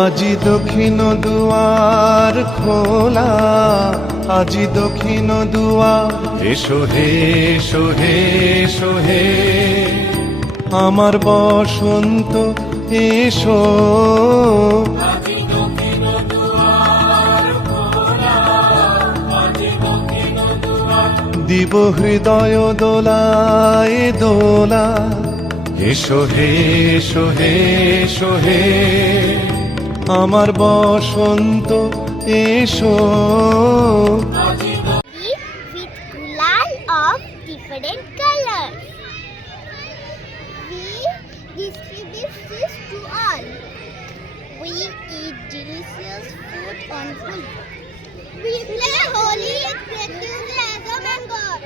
আজি দক্ষিণ দুয়ার খোলা, আজি দক্ষিণ দুয়ার। এসো হে এসো হে এসো হে আমার বসন্ত এসো। দিব হৃদয় দোলায় দোলা। এসো হে এসো হে এসো হে আমার বসন্ত এসো। With gulal of different colors, we distribute this to all. We eat delicious food on Holi. We play Holi, enthusiasm and God.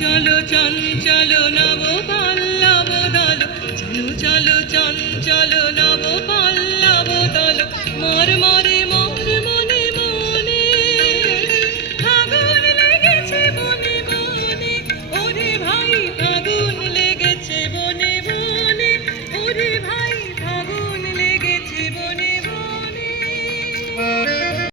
চলো চঞ্চল নব পল্লব দল, চলো চলো চঞ্চল নব